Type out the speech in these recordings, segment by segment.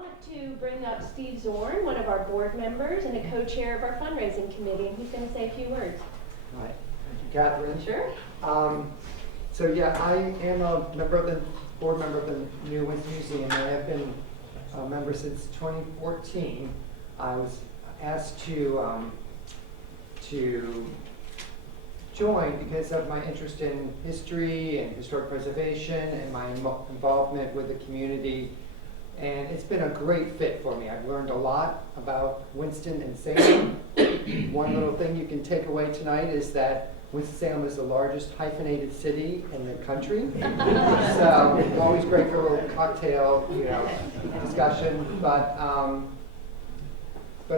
want to bring up Steve Zorn, one of our board members and a co-chair of our fundraising committee, and he's going to say a few words. All right. Thank you, Catherine. Sure. So yeah, I am a member of the board member of the new Winston Museum, and I have been a member since 2014. I was asked to join because of my interest in history and historic preservation and my involvement with the community. And it's been a great fit for me. I've learned a lot about Winston-Salem. One little thing you can take away tonight is that Winston-Salem is the largest hyphenated city in the country. So it's always great for a little cocktail, discussion. But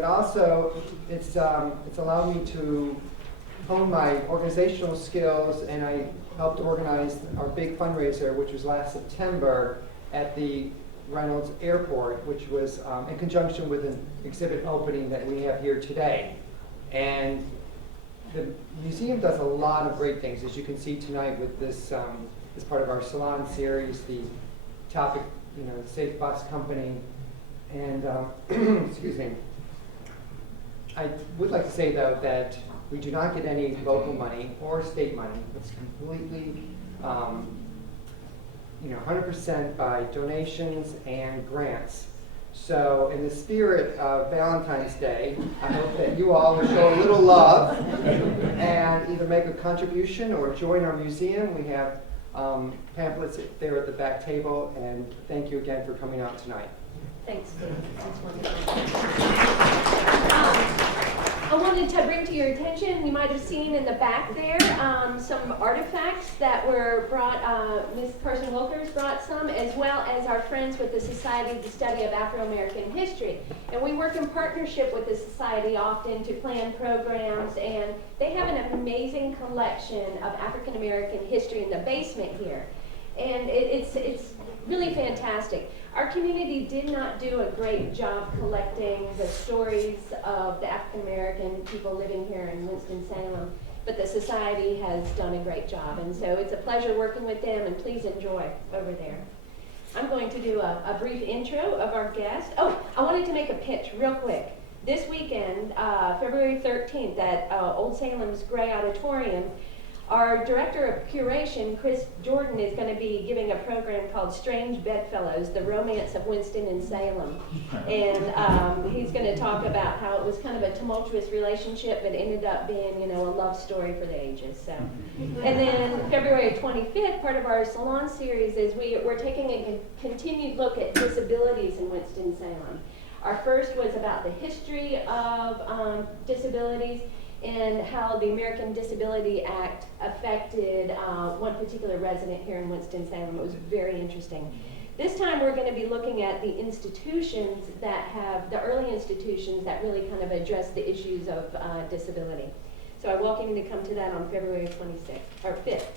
also it's allowed me to hone my organizational skills, and I helped organize our big fundraiser, which was last September at the Reynolds Airport, which was in conjunction with an exhibit opening that we have here today. And the museum does a lot of great things, as you can see tonight with this as part of our salon series, the topic, Safe Bus Company. And excuse me. I would like to say, though, that we do not get any local money or state money. It's completely 100% by donations and grants. So in the spirit of Valentine's Day, I hope that you all will show a little love and either make a contribution or join our museum. We have pamphlets there at the back table, and thank you again for coming out tonight. Thanks, Steve. That's wonderful. I wanted to bring to your attention, you might have seen in the back there, some artifacts that were brought, Ms. Carson-Wilkins brought some, as well as our friends with the Society of the Study of Afro-American History. And we work in partnership with the Society often to plan programs, and they have an amazing collection of African-American history in the basement here. And it's really fantastic. Our community did not do a great job collecting the stories of the African-American people living here in Winston-Salem, but the Society has done a great job, and so it's a pleasure working with them, and please enjoy over there. I'm going to do a brief intro of our guest. Oh, I wanted to make a pitch real quick. This weekend, February 13th, at Old Salem's Gray Auditorium, our Director of Curation, Chris Jordan, is going to be giving a program called Strange Bedfellows, The Romance of Winston-Salem. And he's going to talk about how it was kind of a tumultuous relationship, but ended up being, a love story for the ages. So, and then February 25th, part of our salon series is we're taking a continued look at disabilities in Winston-Salem. Our first was about the history of disabilities, and how the American Disability Act affected one particular resident here in Winston-Salem. It was very interesting. This time we're going to be looking at the institutions that have, the early institutions that really kind of address the issues of disability. So I welcome you to come to that on February 26th, or 5th.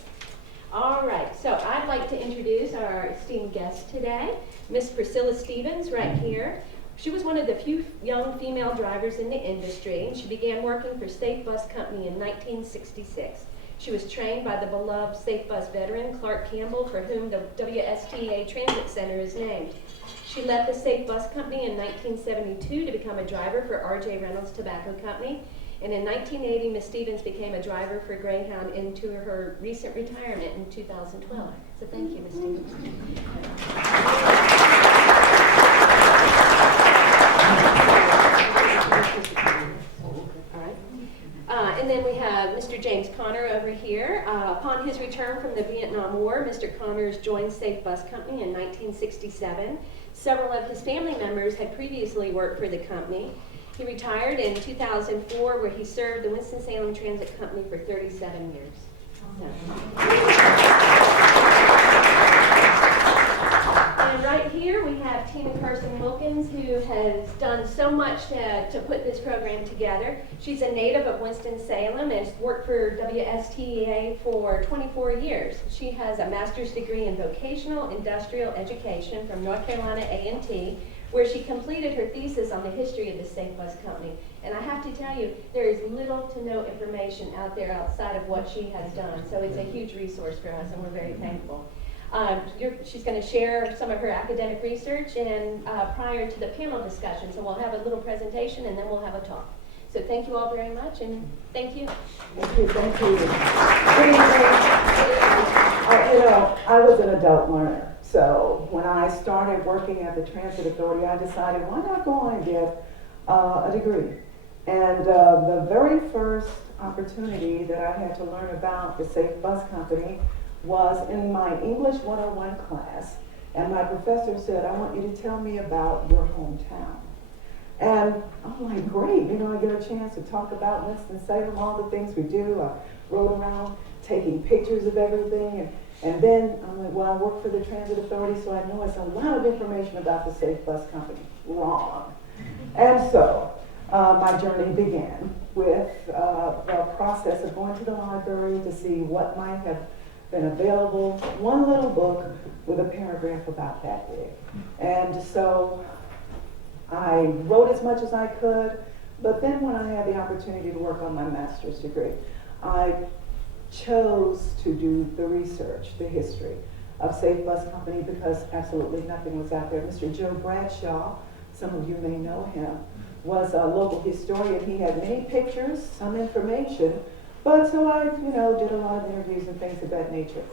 All right, so I'd like to introduce our esteemed guest today, Miss Priscilla Stevens, right here. She was one of the few young female drivers in the industry, and she began working for Safe Bus Company in 1966. She was trained by the beloved Safe Bus veteran, Clark Campbell, for whom the WSTA Transit Center is named. She left the Safe Bus Company in 1972 to become a driver for R.J. Reynolds Tobacco Company, and in 1980, Ms. Stevens became a driver for Greyhound into her recent retirement in 2012. So thank you, Ms. Stevens. And then we have Mr. James Connor over here. Upon his return from the Vietnam War, Mr. Connors joined Safe Bus Company in 1967. Several of his family members had previously worked for the company. He retired in 2004, where he served the Winston-Salem Transit Company for 37 years. And right here we have Tina Carson-Wilkins, who has done so much to put this program together. She's a native of Winston-Salem and has worked for WSTA for 24 years. She has a master's degree in vocational industrial education from North Carolina A&T, where she completed her thesis on the history of the Safe Bus Company. And I have to tell you, there is little to no information out there outside of what she has done. So it's a huge resource for us, and we're very thankful. She's going to share some of her academic research and prior to the panel discussion. So we'll have a little presentation and then we'll have a talk. So thank you all very much, and thank you. Thank you, thank you. Good evening. I was an adult learner. So when I started working at the Transit Authority, I decided, why not go on and get a degree? And the very first opportunity that I had to learn about the Safe Bus Company was in my English 101 class. And my professor said, I want you to tell me about your hometown. And I'm like, great, I get a chance to talk about Winston-Salem, all the things we do. I rode around taking pictures of everything. And then I'm like, well, I work for the Transit Authority, so I know it's a lot of information about the Safe Bus Company. Wrong. And so my journey began with the process of going to the library to see what might have been available. One little book with a paragraph about that big. And so I wrote as much as I could, but then when I had the opportunity to work on my master's degree, I chose to do the research, the history of Safe Bus Company, because absolutely nothing was out there. Mr. Joe Bradshaw, some of you may know him, was a local historian. He had many pictures, some information, but so I, did a lot of interviews and things of that nature.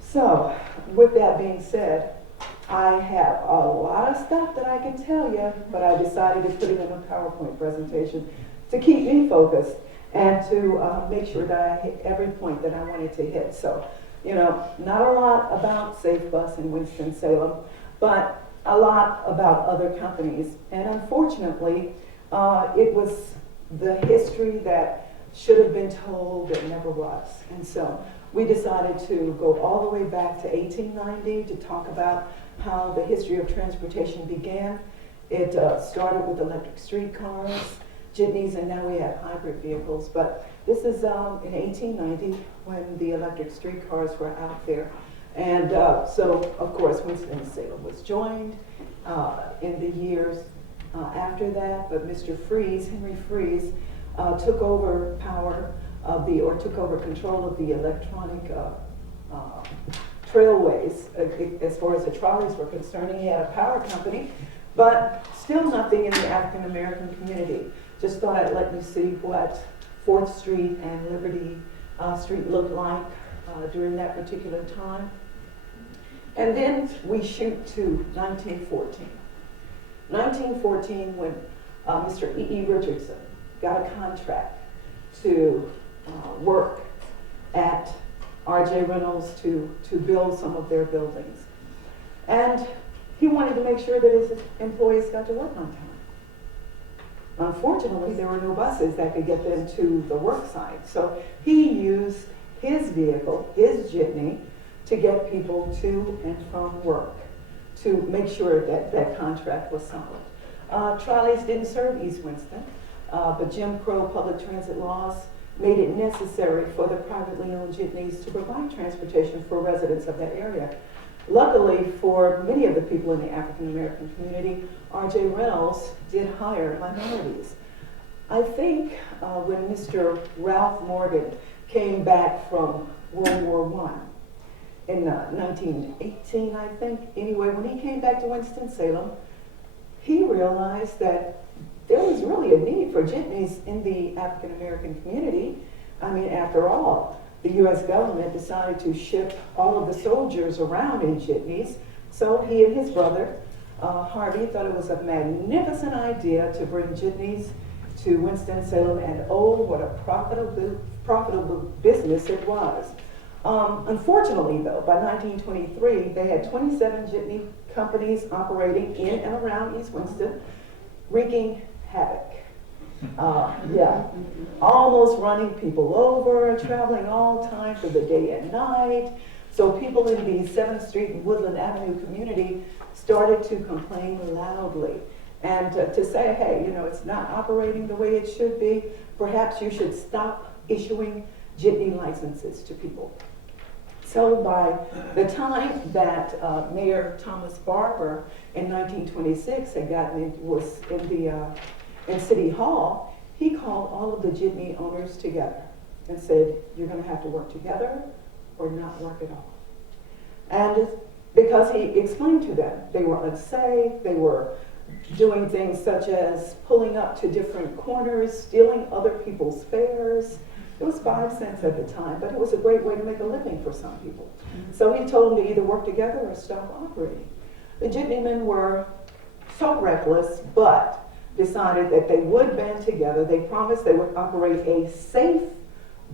So, with that being said, I have a lot of stuff that I can tell you, but I decided to put it in a PowerPoint presentation to keep me focused and to make sure that I hit every point that I wanted to hit. So, not a lot about Safe Bus in Winston-Salem, but a lot about other companies. And unfortunately, it was the history that should have been told that never was. And so we decided to go all the way back to 1890 to talk about how the history of transportation began. It started with electric streetcars, jitneys, and now we have hybrid vehicles. But this is in 1890 when the electric streetcars were out there. And so, of course, Winston-Salem was joined in the years after that. But Mr. Freeze, Henry Freeze, took over took over control of the electronic trailways as far as the trolleys were concerned. He had a power company, but still nothing in the African American community. Just thought I'd let you see what 4th Street and Liberty Street looked like during that particular time. And then we shoot to 1914. 1914 when Mr. E.E. Richardson got a contract to work at R.J. Reynolds to build some of their buildings. And he wanted to make sure that his employees got to work on time. Unfortunately, there were no buses that could get them to the work site. So he used his vehicle, his jitney, to get people to and from work, to make sure that that contract was solid. Trolleys didn't serve East Winston, but Jim Crow public transit laws made it necessary for the privately owned jitneys to provide transportation for residents of that area. Luckily for many of the people in the African American community, R.J. Reynolds did hire minorities. I think when Mr. Ralph Morgan came back from World War I, in 1918, I think, anyway, when he came back to Winston-Salem, he realized that there was really a need for jitneys in the African American community. I mean, after all, the U.S. government decided to ship all of the soldiers around in jitneys, so he and his brother, Harvey, thought it was a magnificent idea to bring jitneys to Winston-Salem, and oh, what a profitable business it was. Unfortunately, though, by 1923, they had 27 jitney companies operating in and around East Winston, wreaking havoc. Almost running people over, traveling all time for the day and night. So people in the 7th Street and Woodland Avenue community started to complain loudly and to say, hey, it's not operating the way it should be. Perhaps you should stop issuing jitney licenses to people. So by the time that Mayor Thomas Barber in 1926 had was in City Hall, he called all of the jitney owners together and said, you're going to have to work together or not work at all. And because he explained to them, they were unsafe, they were doing things such as pulling up to different corners, stealing other people's fares. It was 5 cents at the time, but it was a great way to make a living for some people. So he told them to either work together or stop operating. The jitney men were so reckless, but decided that they would band together. They promised they would operate a safe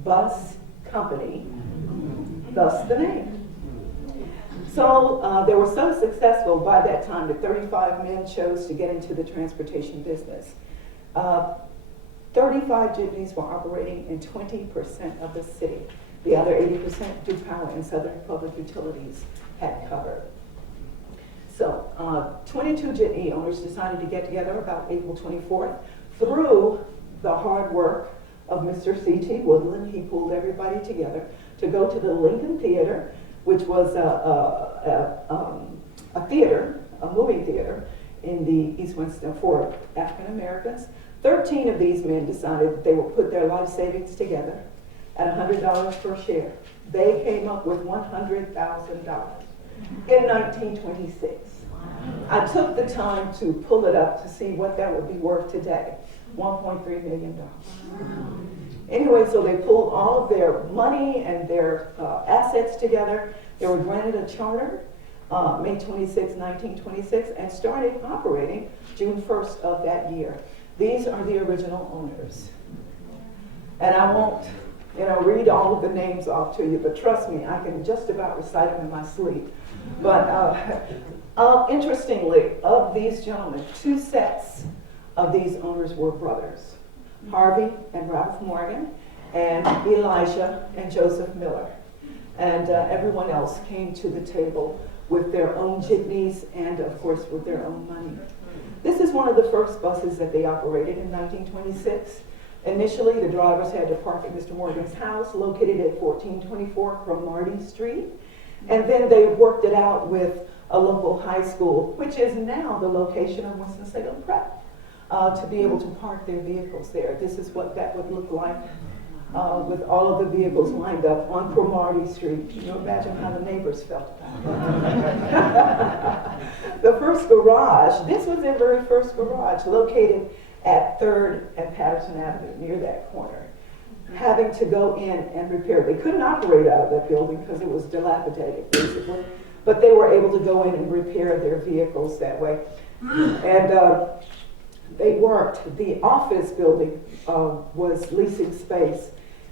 bus company, thus the name. So they were so successful by that time that 35 men chose to get into the transportation business. 35 jitneys were operating in 20% of the city. The other 80% Duke Power and Southern Public Utilities had covered. So 22 jitney owners decided to get together about April 24th. Through the hard work of Mr. C.T. Woodland, he pulled everybody together to go to the Lincoln Theater, which was a theater, a movie theater in the East Winston for African Americans. 13 of these men decided that they would put their life savings together at $100 per share. They came up with $100,000 in 1926. I took the time to pull it up to see what that would be worth today, $1.3 million. Anyway, so they pulled all of their money and their assets together. They were granted a charter May 26, 1926, and started operating June 1st of that year. These are the original owners. And I won't, read all of the names off to you, but trust me, I can just about recite them in my sleep. But interestingly, of these gentlemen, 2 sets of these owners were brothers, Harvey and Ralph Morgan, and Elijah and Joseph Miller. And everyone else came to the table with their own jitneys and, of course, with their own money. This is one of the first buses that they operated in 1926. Initially, the drivers had to park at Mr. Morgan's house, located at 1424 Cromartie Street. And then they worked it out with a local high school, which is now the location of Winston-Salem Prep, to be able to park their vehicles there. This is what that would look like with all of the vehicles lined up on Cromartie Street. Can you imagine how the neighbors felt about it? The first garage, this was their very first garage, located at 3rd and Patterson Avenue, near that corner. Having to go in and repair. They couldn't operate out of that building because it was dilapidated, basically. But they were able to go in and repair their vehicles that way. And they worked. The office building was leasing space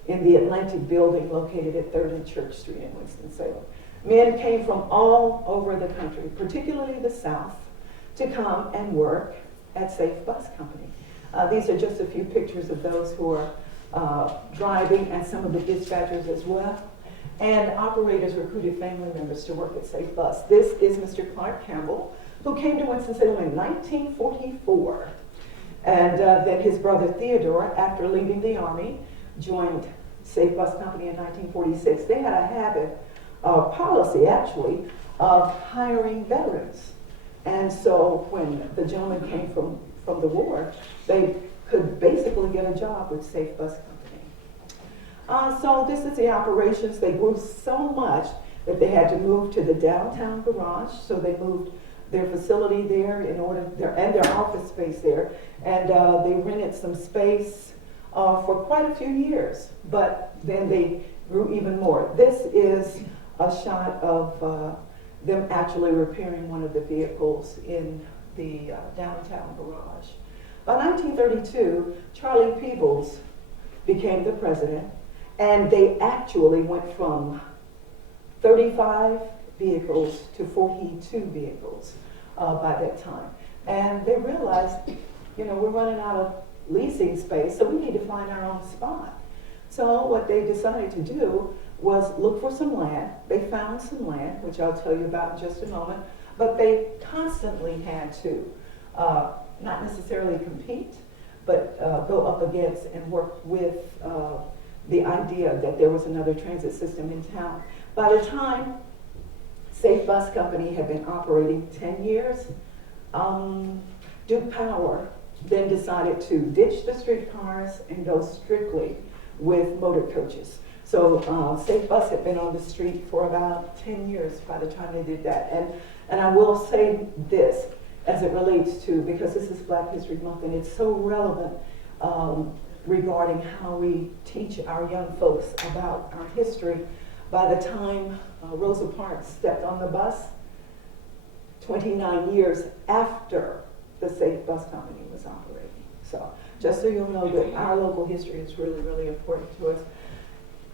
in the Atlantic building located at 3rd and Church Street in Winston-Salem. Men came from all over the country, particularly the South, to come and work at Safe Bus Company. These are just a few pictures of those who are driving and some of the dispatchers as well. And operators recruited family members to work at Safe Bus. This is Mr. Clark Campbell, who came to Winston-Salem in 1944. And then his brother Theodore, after leaving the Army, joined Safe Bus Company in 1946. They had a habit, policy actually, of hiring veterans. And so when the gentleman came from the war, they could basically get a job with Safe Bus Company. So this is the operations. They grew so much that they had to move to the downtown garage. So they moved their facility there and their office space there. And they rented some space for quite a few years. But then they grew even more. This is a shot of them actually repairing one of the vehicles in the downtown garage. By 1932, Charlie Peebles became the president, and they actually went from 35 vehicles to 42 vehicles by that time. And they realized, we're running out of leasing space, so we need to find our own spot. So what they decided to do was look for some land. They found some land, which I'll tell you about in just a moment, but they constantly had to not necessarily compete, but go up against and work with the idea that there was another transit system in town. By the time Safe Bus Company had been operating 10 years, Duke Power then decided to ditch the streetcars and go strictly with motor coaches. So Safe Bus had been on the street for about 10 years by the time they did that. And I will say this as it relates to, because this is Black History Month and it's so relevant regarding how we teach our young folks about our history. By the time Rosa Parks stepped on the bus, 29 years after the Safe Bus Company was operating. So just so you'll know that our local history is really, really important to us.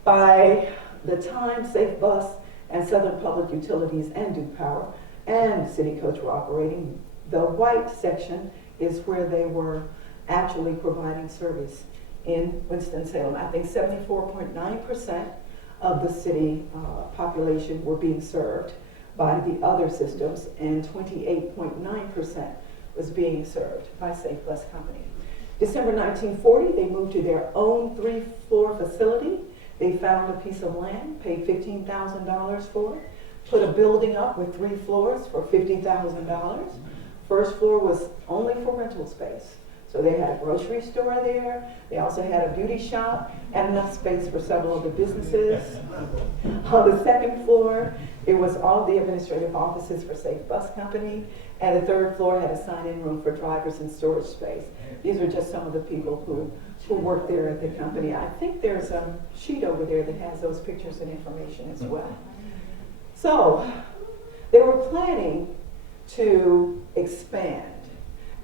By the time Safe Bus and Southern Public Utilities and Duke Power and City Coach were operating, the white section is where they were actually providing service in Winston-Salem. I think 74.9% of the city population were being served by the other systems, and 28.9% was being served by Safe Bus Company. December 1940, they moved to their own 3-floor facility. They found a piece of land, paid $15,000 for it, put a building up with 3 floors for $50,000. First floor was only for rental space. So they had a grocery store there. They also had a beauty shop and enough space for several of the businesses. On the second floor, it was all the administrative offices for Safe Bus Company. And the third floor had a sign-in room for drivers and storage space. These are just some of the people who work there at the company. I think there's a sheet over there that has those pictures and information as well. So they were planning to expand.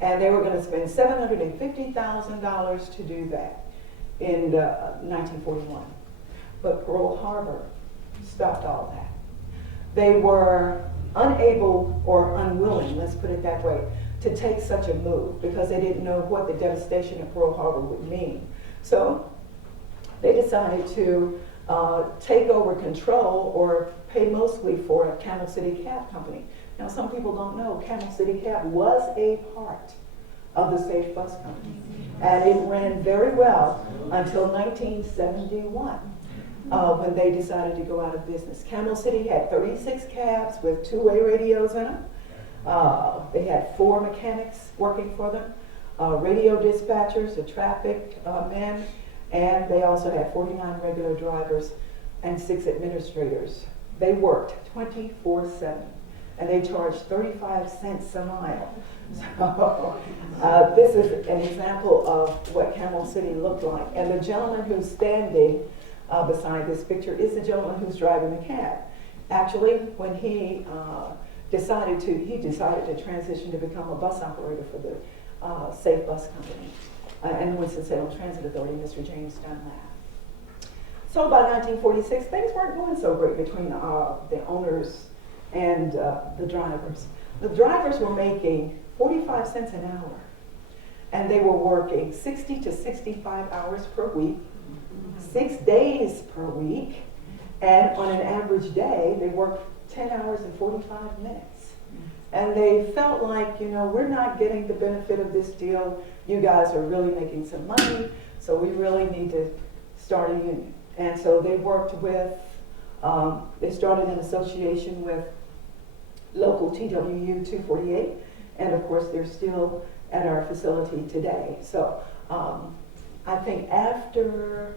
And they were going to spend $750,000 to do that in 1941. But Pearl Harbor stopped all that. They were unable or unwilling, let's put it that way, to take such a move because they didn't know what the devastation of Pearl Harbor would mean. So they decided to take over control or pay mostly for a Camel City Cab Company. Now, some people don't know Camel City Cab was a part of the Safe Bus Company, and it ran very well until 1971 when they decided to go out of business. Camel City had 36 cabs with 2-way radios in them. They had 4 mechanics working for them, radio dispatchers, a traffic men, and they also had 49 regular drivers and 6 administrators. They worked 24/7. And they charged 35 cents a mile. So this is an example of what Camel City looked like. And the gentleman who's standing beside this picture is the gentleman who's driving the cab. Actually, when he decided to transition to become a bus operator for the Safe Bus Company and the Winston-Salem Transit Authority, Mr. James Dunlap. So by 1946, things weren't going so great between the owners and the drivers. The drivers were making 45 cents an hour, and they were working 60 to 65 hours per week, 6 days per week, and on an average day, they worked 10 hours and 45 minutes. And they felt like, we're not getting the benefit of this deal. You guys are really making some money, so we really need to start a union. And so they worked with, they started an association with local TWU 248, and of course they're still at our facility today. So I think after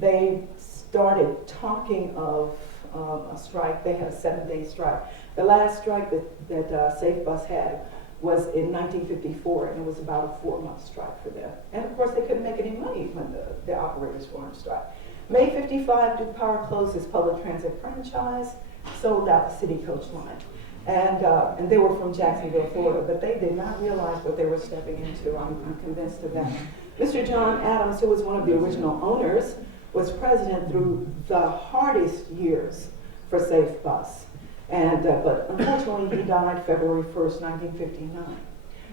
they started talking of a strike, they had a 7-day strike. The last strike that Safe Bus had was in 1954, and it was about a 4-month strike for them. And of course they couldn't make any money when the operators were on strike. May 55, Duke Power closed its public transit franchise, sold out the City Coach line. And they were from Jacksonville, Florida, but they did not realize what they were stepping into. I'm convinced of that. Mr. John Adams, who was one of the original owners, was president through the hardest years for Safe Bus. But unfortunately, he died February 1st, 1959.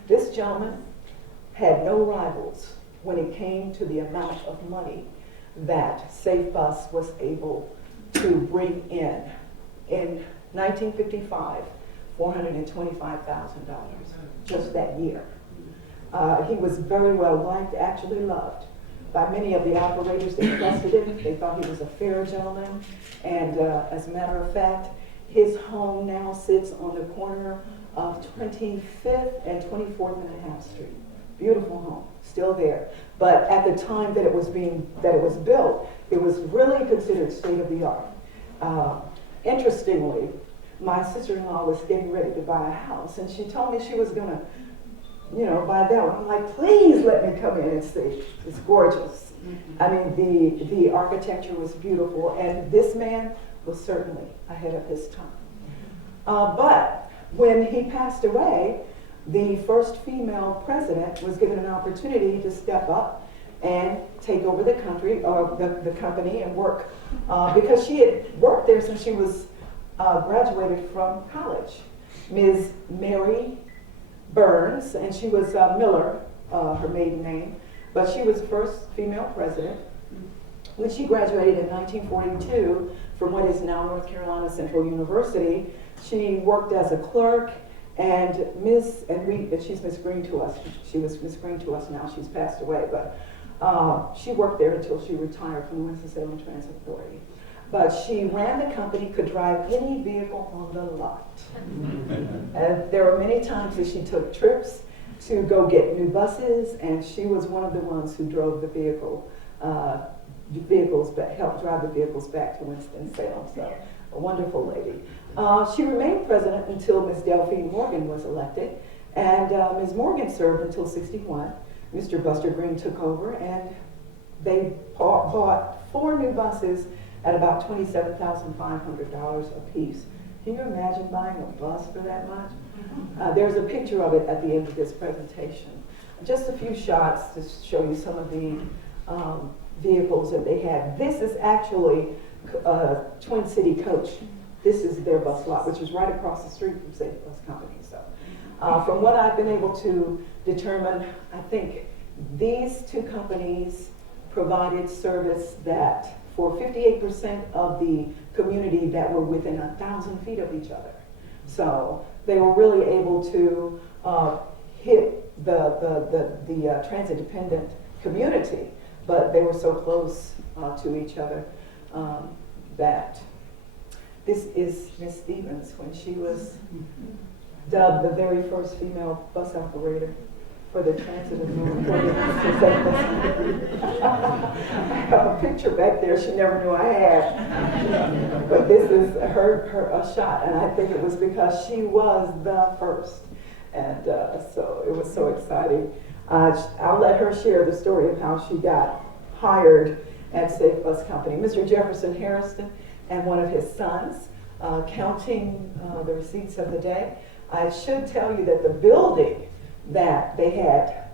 This gentleman had no rivals when it came to the amount of money that Safe Bus was able to bring in. In 1955, $425,000 just that year. He was very well liked, actually loved by many of the operators that trusted him. They thought he was a fair gentleman. And as a matter of fact, his home now sits on the corner of 25th and 24th and a half Street. Beautiful home, still there. But at the time that it was built, it was really considered state of the art. Interestingly, my sister-in-law was getting ready to buy a house, and she told me she was gonna, buy that one. I'm like, please let me come in and see. It's gorgeous. I mean, the architecture was beautiful, and this man was certainly ahead of his time. But when he passed away, the first female president was given an opportunity to step up and take over the country, or the company, and work, because she had worked there since she was graduated from college. Ms. Mary Burns, and she was Miller, her maiden name, but she was the first female president. When she graduated in 1942 from what is now North Carolina Central University, she worked as a clerk, and she's Miss Green to us. She was Miss Green to us now. She's passed away, but she worked there until she retired from the Winston-Salem Transit Authority. But she ran the company, could drive any vehicle on the lot. And there were many times that she took trips to go get new buses, and she was one of the ones who drove the helped drive the vehicles back to Winston-Salem. So, a wonderful lady. She remained president until Ms. Delphine Morgan was elected, and Ms. Morgan served until '61. Mr. Buster Green took over, and they bought 4 new buses at about $27,500 a piece. Can you imagine buying a bus for that much? There's a picture of it at the end of this presentation. Just a few shots to show you some of the vehicles that they had. This is actually Twin City Coach. This is their bus lot, which is right across the street from Safe Bus Company. So, from what I've been able to determine, I think these 2 companies provided service that for 58% of the community that were within 1,000 feet of each other. So they were really able to hit the transit-dependent community, but they were so close to each other that this is Miss Stevens when she was dubbed the very first female bus operator for the Transit Authority. I have a picture back there she never knew I had. But this is her a shot, and I think it was because she was the first. And so it was so exciting. I'll let her share the story of how she got hired at Safe Bus Company. Mr. Jefferson Harrison and one of his sons counting the receipts of the day. I should tell you that the building that they had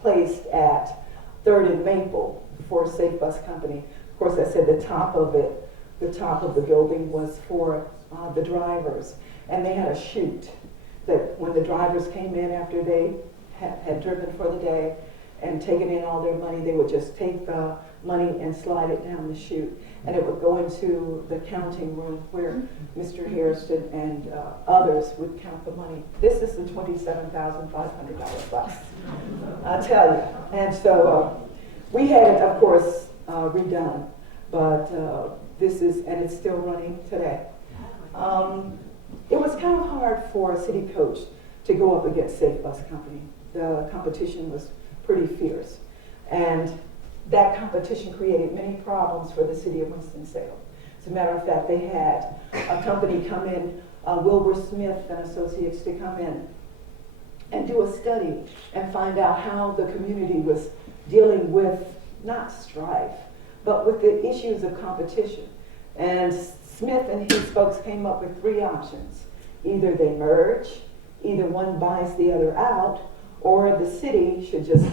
placed at 3rd and Maple for Safe Bus Company. Of course, I said the top of the building was for the drivers. And they had a chute that when the drivers came in after they had driven for the day and taken in all their money, they would just take the money and slide it down the chute. And it would go into the counting room where Mr. Harrison and others would count the money. This is the $27,500 bus, I tell you. And so we had it, of course, redone, but and it's still running today. It was kind of hard for a city coach to go up against Safe Bus Company. The competition was pretty fierce. And that competition created many problems for the city of Winston-Salem. As a matter of fact, they had a company come in, Wilbur Smith and Associates, to come in and do a study and find out how the community was dealing with, not strife, but with the issues of competition. And Smith and his folks came up with 3 options. Either they merge, either one buys the other out, or the city should just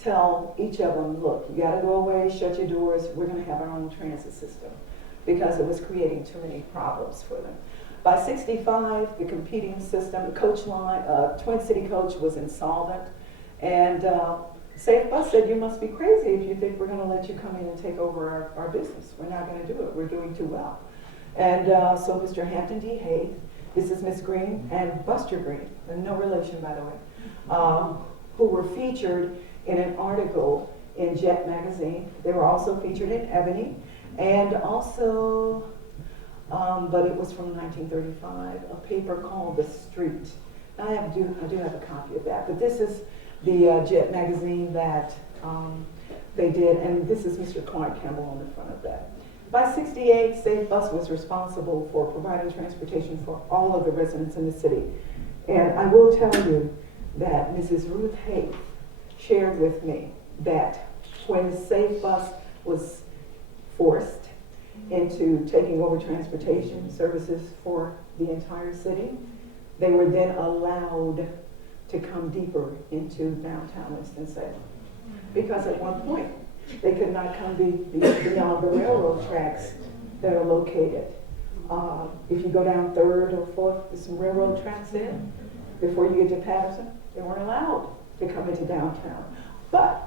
tell each of them, look, you gotta go away, shut your doors, we're gonna have our own transit system, because it was creating too many problems for them. By '65, the competing system, the coach line, Twin City Coach was insolvent, and Safe Bus said, you must be crazy if you think we're gonna let you come in and take over our business. We're not gonna do it, we're doing too well. And so Mr. Hampton D. Hayes, this is Miss Green, and Buster Green, no relation by the way, who were featured in an article in Jet magazine. They were also featured in Ebony, and also, but it was from 1935, a paper called The Street. I do have a copy of that, but this is the Jet magazine that they did, and this is Mr. Clark Campbell on the front of that. By 68, Safe Bus was responsible for providing transportation for all of the residents in the city. And I will tell you that Mrs. Ruth Hayes shared with me that when Safe Bus was forced into taking over transportation services for the entire city, they were then allowed to come deeper into downtown Winston-Salem. Because at one point, they could not come beyond the railroad tracks that are located. If you go down 3rd or 4th, there's some railroad tracks there. Before you get to Patterson, they weren't allowed to come into downtown. But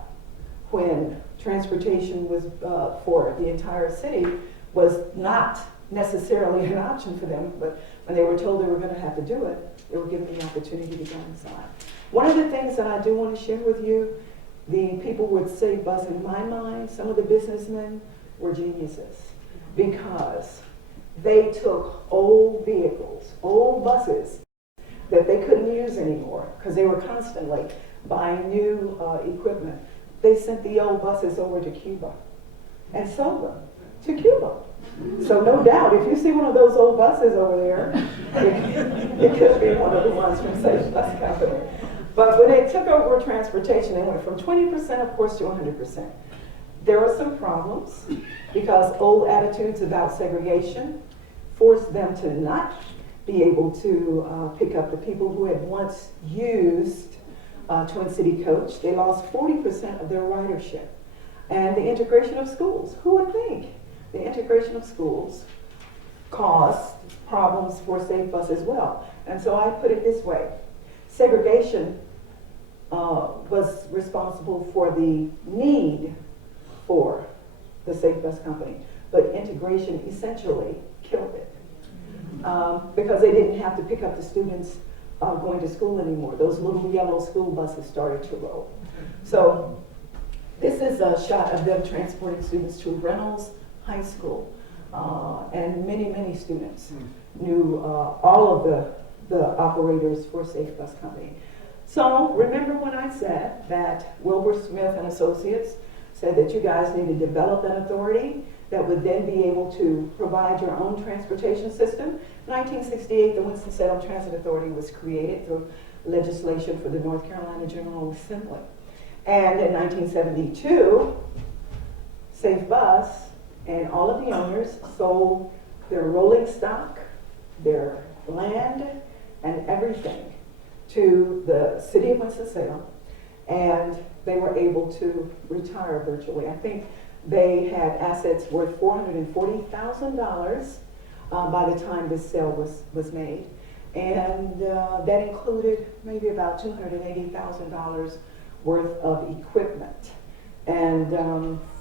when transportation was for the entire city was not necessarily an option for them, but when they were told they were going to have to do it, they were given the opportunity to go inside. One of the things that I do want to share with you, the people with Safe Bus, in my mind, some of the businessmen were geniuses, because they took old vehicles, old buses that they couldn't use anymore because they were constantly buying new equipment. They sent the old buses over to Cuba and sold them to Cuba. So no doubt, if you see one of those old buses over there, it could be one of the ones from Safe Bus Company. But when they took over transportation, they went from 20%, of course, to 100%. There were some problems because old attitudes about segregation forced them to not be able to pick up the people who had once used Twin City Coach. They lost 40% of their ridership. And the integration of schools, who would think? The integration of schools caused problems for Safe Bus as well. And so I put it this way. Segregation was responsible for the need for the Safe Bus Company, but integration essentially killed it because they didn't have to pick up the students going to school anymore. Those little yellow school buses started to roll. So this is a shot of them transporting students to Reynolds High School, and many, many students knew all of the operators for Safe Bus Company. So remember when I said that Wilbur Smith and Associates said that you guys need to develop an authority that would then be able to provide your own transportation system? In 1968, the Winston-Salem Transit Authority was created through legislation for the North Carolina General Assembly. And in 1972, Safe Bus and all of the owners sold their rolling stock, their land, and everything to the city of Winston-Salem, and they were able to retire virtually. I think they had assets worth $440,000 by the time this sale was made, and that included maybe about $280,000 worth of equipment and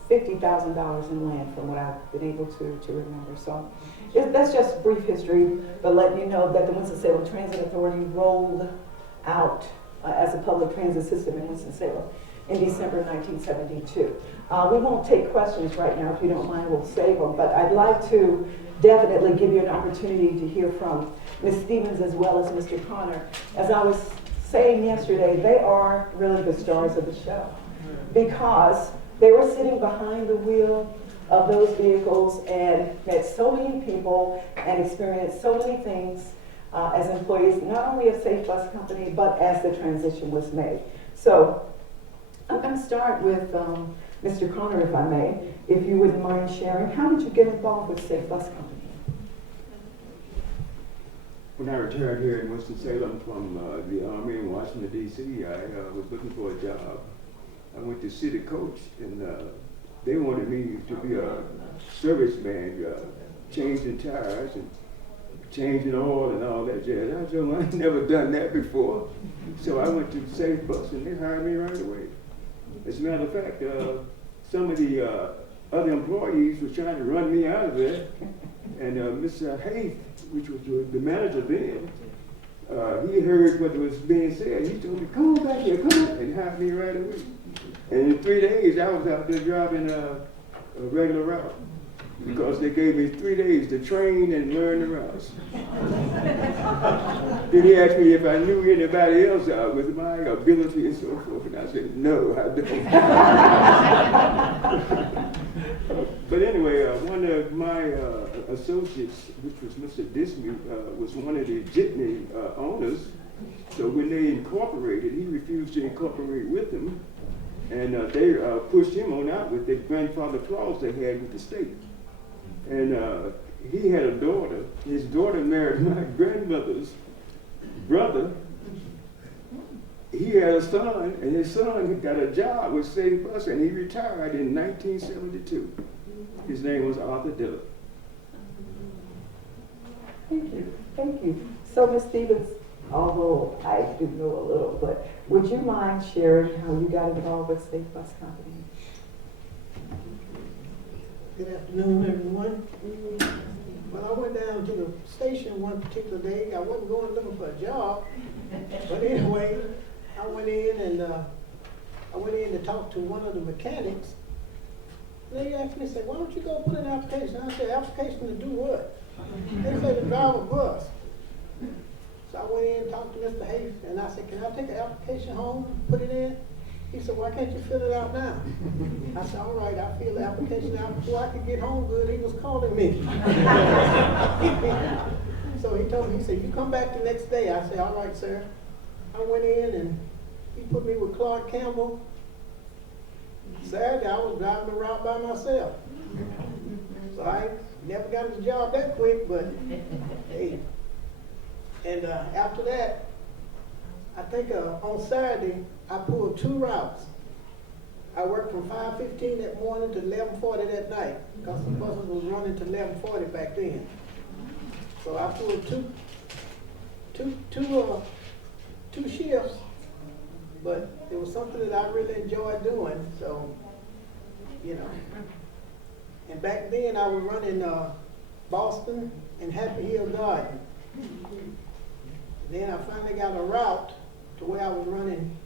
$50,000 in land, from what I've been able to remember. So that's just brief history, but letting you know that the Winston-Salem Transit Authority rolled out as a public transit system in Winston-Salem in December 1972. We won't take questions right now. If you don't mind, we'll save them, but I'd like to definitely give you an opportunity to hear from Ms. Stevens as well as Mr. Connor. As I was saying yesterday, they are really the stars of the show because they were sitting behind the wheel of those vehicles and met so many people and experienced so many things as employees, not only of Safe Bus Company, but as the transition was made. So I'm going to start with Mr. Connor, if I may, if you wouldn't mind sharing. How did you get involved with Safe Bus Company? When I retired here in Winston-Salem from the Army in Washington, D.C., I was looking for a job. I went to City Coach, and they wanted me to be a serviceman, changing tires and changing oil and all that jazz. I told them I'd never done that before. So I went to Safe Bus, and they hired me right away. As a matter of fact, some of the other employees were trying to run me out of there, and Mr. Hayes, which was the manager then, he heard what was being said. He told me, "Come on back here, come on," and hired me right away. And in 3 days, I was out there driving a regular route. because they gave me 3 days to train and learn the routes. Then he asked me if I knew anybody else with my ability and so forth, and I said, no, I don't. But anyway, one of my associates, which was Mr. Dismuke, was one of the jitney owners. So when they incorporated, he refused to incorporate with them, and they pushed him on out with the grandfather clause they had with the state. And he had a daughter. His daughter married my grandmother's brother. He had a son, and his son got a job with State Bus, and he retired in 1972. His name was Arthur Dillard. Thank you, thank you. So, Ms. Stevens, although I do know a little, but would you mind sharing how you got involved with State Bus Company? Good afternoon, everyone. Well, I went down to the station one particular day. I wasn't going looking for a job, but anyway, I went in to talk to one of the mechanics. They asked me, said, "Why don't you go put in an application?" I said, "Application to do what?" They said, "To drive a bus." So I went in and talked to Mr. Hayes, and I said, "Can I take an application home, put it in?" He said, "Why can't you fill it out now?" I said, "All right, I'll fill the application out before I could get home good." He was calling me. So he told me, he said, "You come back the next day." I said, "All right, sir." I went in and he put me with Clark Campbell. Saturday, I was driving the route by myself. So I never got the job that quick, but hey. And after that, I think on Saturday, I pulled 2 routes. I worked from 5:15 that morning to 11:40 that night, because the buses was running to 11:40 back then. So I pulled two shifts, but it was something that I really enjoyed doing, so, you know. And back then, I was running Boston and Happy Hill Garden. Then I finally got a route to where I was running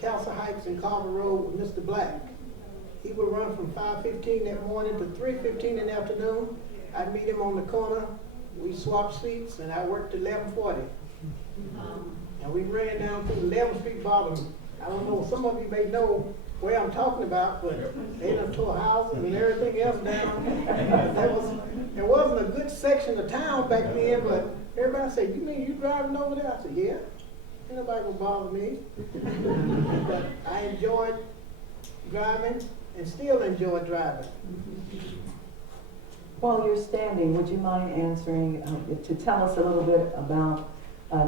Castle Heights and Carver Road with Mr. Black. He would run from 5:15 that morning to 3:15 in the afternoon. I'd meet him on the corner. We swapped seats, and I worked till 11:40. And we ran down through 11th Street bottom. I don't know, some of you may know where I'm talking about, but they done tore houses and everything else down. There wasn't a good section of town back then, but everybody said, "You mean you driving over there?" I said, "Yeah. Ain't nobody gonna bother me." But I enjoyed driving and still enjoy driving. While you're standing, would you mind answering, to tell us a little bit about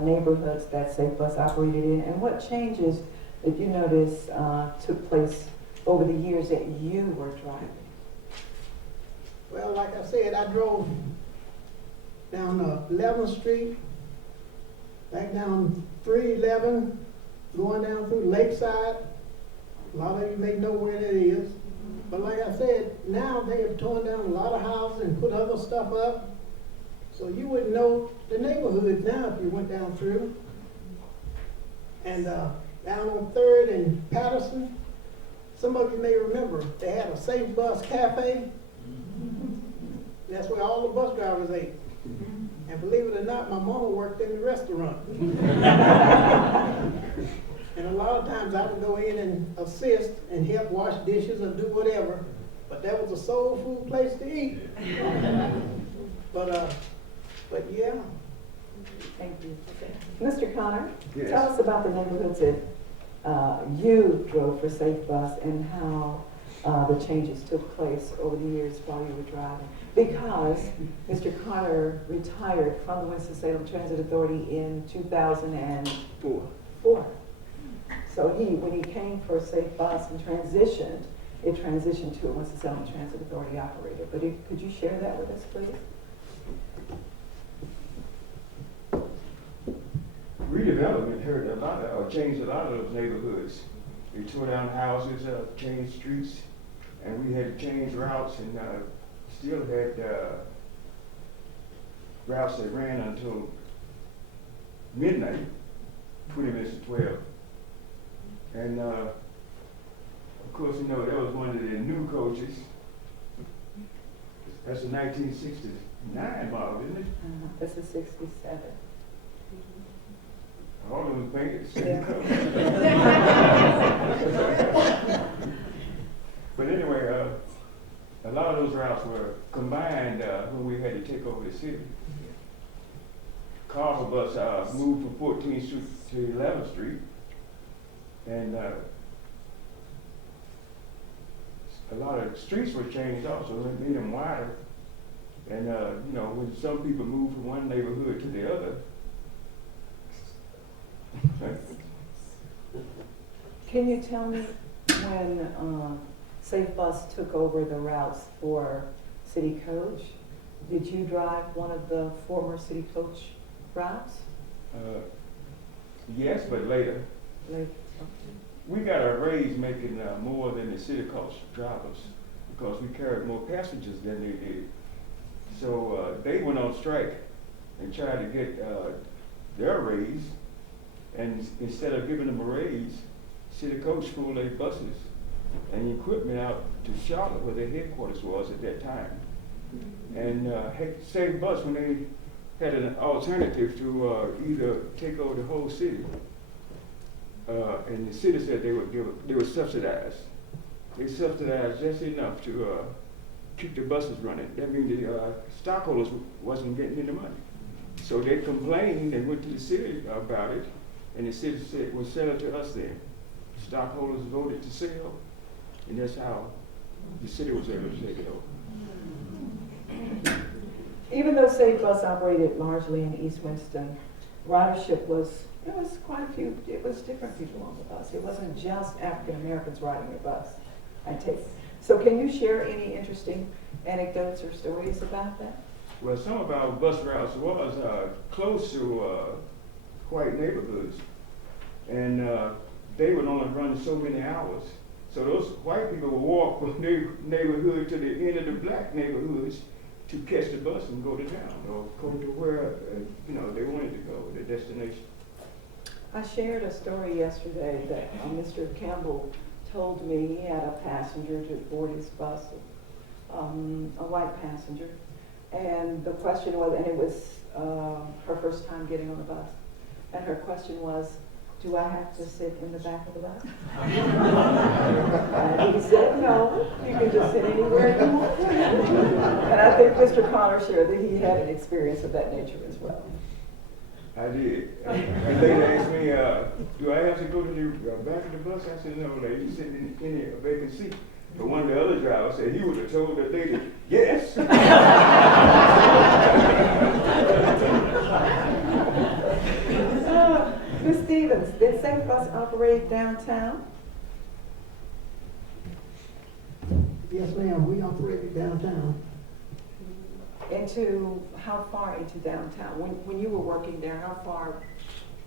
neighborhoods that Safe Bus operated in, and what changes that you noticed took place over the years that you were driving? Well, like I said, I drove down 11th Street, back down 311, going down through Lakeside. A lot of you may know where that is. But like I said, now they have torn down a lot of houses and put other stuff up. So you wouldn't know the neighborhood now if you went down through. And down on 3rd and Patterson, some of you may remember, they had a Safe Bus Cafe. That's where all the bus drivers ate. And believe it or not, my mama worked in the restaurant. And a lot of times I would go in and assist and help wash dishes or do whatever. But that was a soul food place to eat. But yeah. Thank you. Mr. Connor, Yes. tell us about the neighborhoods that you drove for Safe Bus and how the changes took place over the years while you were driving. Because Mr. Connor retired from the Winston-Salem Transit Authority in 2004. So when he came for Safe Bus and transitioned, it transitioned to a Winston-Salem Transit Authority operator. But could you share that with us, please? Redevelopment changed a lot of those neighborhoods. They tore down houses, changed streets, and we had to change routes, and still had routes that ran until midnight, 20 minutes to 12. And of course, you know, that was one of the new coaches. That's a 1969 model, isn't it? This is 67. All of them painted the same Yeah. color. But anyway, a lot of those routes were combined when we had to take over the city. Carver bus moved from 14th Street to 11th Street, and a lot of streets were changed also, it made them wider. And you know, when some people moved from one neighborhood to the other. Can you tell me when Safe Bus took over the routes for City Coach, did you drive one of the former City Coach routes? Yes, but later. Like, We got a raise making more than the city coach drivers because we carried more passengers than they did. So they went on strike and tried to get their raise, and instead of giving them a raise, city coach pulled their buses and equipment out to Charlotte, where their headquarters was at that time. And Safe Bus, when they had an alternative to either take over the whole city, and the city said they would subsidize. They subsidized just enough to keep the buses running. That means the stockholders wasn't getting any money. So they complained and went to the city about it, and the city said, well, sell it to us then. Stockholders voted to sell, and that's how the city was able to take it over. even though Safe Bus operated largely in East Winston, ridership was quite a few, it was different people on the bus. It wasn't just African Americans riding the bus, I take. So can you share any interesting anecdotes or stories about that? Well, some of our bus routes was close to white neighborhoods, and they would only run so many hours. So those white people would walk from their neighborhood to the end of the black neighborhoods to catch the bus and go to town or go to where they wanted to go, their destination. I shared a story yesterday that Mr. Campbell told me he had a passenger to board his bus, a white passenger, and the question was, and it was her first time getting on the bus, and her question was, do I have to sit in the back of the bus? And he said, no, you can just sit anywhere you want. And I think Mr. Connor shared that he had an experience of that nature as well. I did. And they asked me, do I have to go to the back of the bus? I said, no, lady, you sit in a vacant seat. But one of the other drivers said he would have told that lady, yes. Ms. Stevens, did Safe Bus operate downtown? Yes, ma'am, we operated downtown. Into how far into downtown? When you were working there, how far